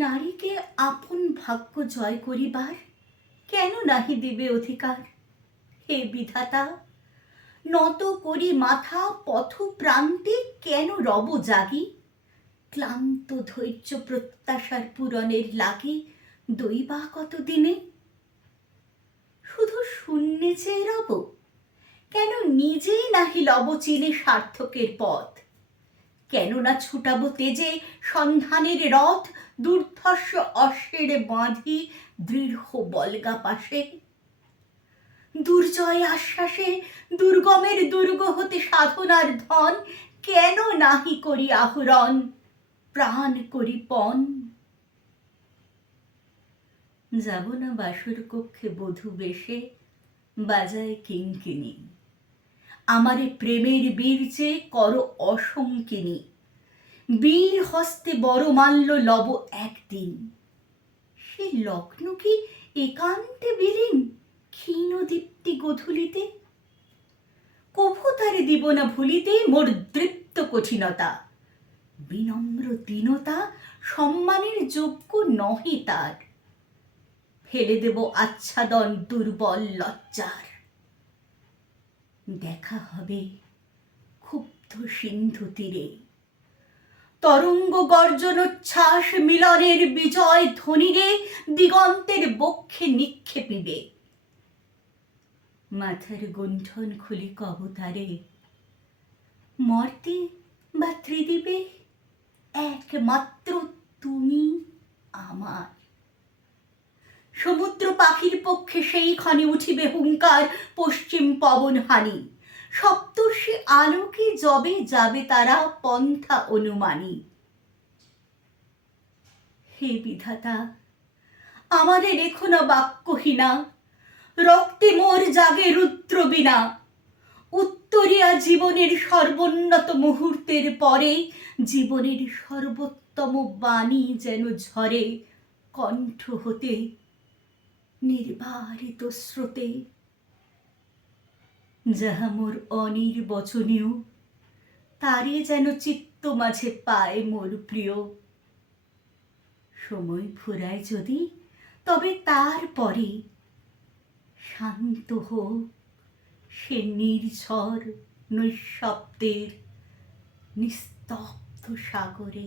নারীকে আপন ভাগ্য জয় করিবার কেন নাহি দেবে অধিকার? হে বিধাতা, নত করি মাথা পথ প্রান্তে কেন রব জাগি? ক্লান্ত ধৈর্য প্রত্যাশার পূরণের লাগি দৈবা কতদিনে? শুধু শূন্যে চেয়ে রব? কেন নিজেই নাহি লব চিনে সার্থকের পথ? কেন না ছুটাবো তেজে সন্ধানের রথ, দুর্ধর্ষ অশ্বের বাঁধি দৃঢ় বলগা পাশে? দুর্জয় আশ্বাসে দুর্গমের দুর্গ হতে সাধনার ধন কেন নাহি করি আহরণ, প্রাণ করি পণ? যাব না বাসর কক্ষে বধূ বেশে বাজায় কিঙ্কিণী, আমারে প্রেমের বীর্যে কর অসংকিনী। বীর হস্তে বড় মাল্য লব একদিন, সে লগ্ন কি একান্তে বিলীন ক্ষীণ দীপ্তি গধূলিতে? কভু তারে দিব না ভুলিতে মোর দৃপ্ত কঠিনতা, বিনম্র দীনতা সম্মানের যোগ্য নহে তার। ফেলে দেব আচ্ছাদন দুর্বল লজ্জার, দেখা হবে ক্ষুব্ধ সিন্ধু তীরে। তরঙ্গ গর্জনোচ্ছ্বাস মিলনের বিজয় ধ্বনিরে দিগন্তের বক্ষে নিক্ষেপিবে। মাথার গুণ্ঠন খুলি কবতারে, মর্তে বা ত্রিদিবে একমাত্র তুমি আমার। সমুদ্র পাখির পক্ষে সেই ক্ষণে উঠিবে হুঙ্কার পশ্চিম পবন হানি। সপ্তর্ষি আলোকে যবে যাবে তারা পন্থা অনুমানী। হে বিধাতা, আমারে রেখো না বাক্যহীনা, রক্তে মোর জাগে রুদ্র বীণা। উত্তরিয়া জীবনের সর্বোন্নত মুহূর্তের পরে জীবনের সর্বোত্তম বাণী যেন ঝরে কণ্ঠ হতে নির্বারিত স্রোতে। যাহা মোর অনির্বচনীয় তারে যেন চিত্ত মাঝে পায় মোর প্রিয়। সময় ফুরায় যদি তবে তারপরে শান্ত হোক সে নির্ঝর নৈঃশব্দের নিস্তব্ধ সাগরে।